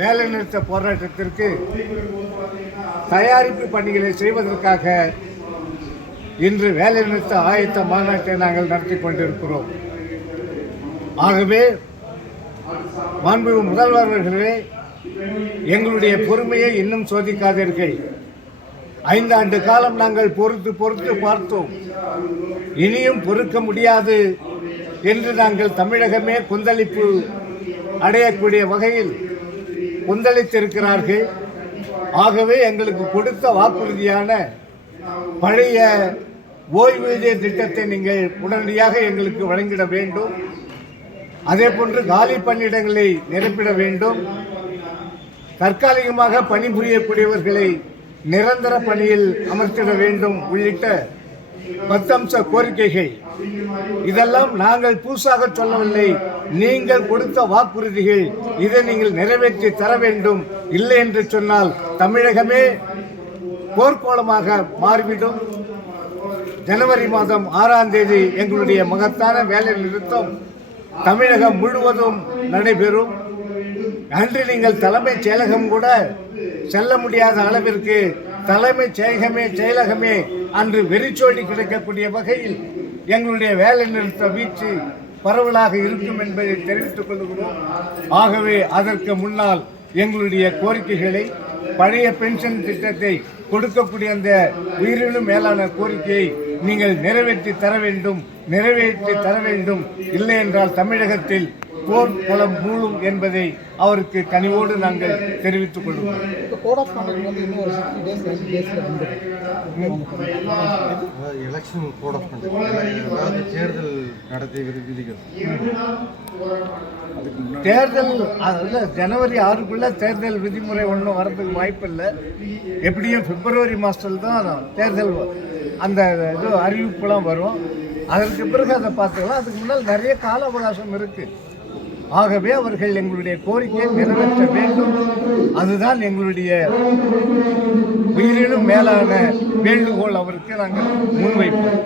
வேலைநிறுத்த போராட்டத்திற்கு தயாரிப்பு பணிகளை செய்வதற்காக இன்று வேலைநிறுத்த ஆயத்த மாநாட்டை நாங்கள் நடத்தி கொண்டிருக்கிறோம். ஆகவே மாண்புமிகு முதல்வர் அவர்களே, எங்களுடைய பொறுமையை இன்னும் சோதிக்காதீர்கள். 5 ஆண்டு காலம் நாங்கள் பொறுத்து பார்த்தோம். இனியும் பொறுக்க முடியாது என்று நாங்கள் தமிழகமே கொந்தளிப்பு அடையக்கூடிய வகையில் கொந்தளித்திருக்கிறார்கள். ஆகவே எங்களுக்கு கொடுத்த வாக்குறுதியான பழைய ஓய்வூதிய திட்டத்தை நீங்கள் உடனடியாக எங்களுக்கு வழங்கிட வேண்டும். அதே போன்று காலி பணியிடங்களை நிரப்பிட வேண்டும். தற்காலிகமாக பணிபுரியக்கூடியவர்களை நிரந்தர பணியில் அமர்த்திட வேண்டும் உள்ளிட்ட 10 அம்ச கோரிக்கைகள். இதெல்லாம் நாங்கள் புதுசாக சொல்லவில்லை, நீங்கள் கொடுத்த வாக்குறுதிகள். இதை நீங்கள் நிறைவேற்றி தர வேண்டும். இல்லை என்று சொன்னால் தமிழகமே போர்க்கோளமாக மாறிவிடும். ஜனவரி மாதம் 6ஆம் தேதி எங்களுடைய மகத்தான வேலை நிறுத்தம் தமிழகம் முழுவதும் நடைபெறும். அன்று நீங்கள் தலைமைச் செயலகம் கூட செல்ல முடியாத அளவிற்கு தலைமைச் செயலகமே அன்று வெறிச்சோடி கிடைக்கக்கூடிய வகையில் எங்களுடைய வேலை நிறுத்த வீழ்ச்சி பரவலாக இருக்கும் என்பதை தெரிவித்துக் கொள்கிறோம். ஆகவே அதற்கு முன்னால் எங்களுடைய கோரிக்கைகளை, பழைய பென்ஷன் திட்டத்தை கொடுக்கக்கூடிய அந்த உயிரினும் மேலான கோரிக்கையை நீங்கள் நிறைவேற்றி தர வேண்டும். இல்லை என்றால் தமிழகத்தில் போர்க்களம் மூழும் என்பதை அவருக்கு கனிவோடு நாங்கள் தெரிவித்துக் கொள்வோம். தேர்தல் ஜனவரி 6க்குள்ள தேர்தல் விதிமுறை ஒன்றும் வரதுக்கு வாய்ப்பு இல்லை. எப்படியும் பிப்ரவரி மாதத்தில் தான் தேர்தல் அந்த இது அறிவிப்புலாம் வரும். அதற்கு பிறகு அதை பார்த்துக்கலாம். அதுக்கு முன்னால் நிறைய கால அவகாசம் இருக்கு. ஆகவே அவர்கள் எங்களுடைய கோரிக்கையை நிறைவேற்ற வேண்டும். அதுதான் எங்களுடைய உயிரினும் மேலான வேண்டுகோள் அவருக்கு நாங்கள் முன்வைப்போம்.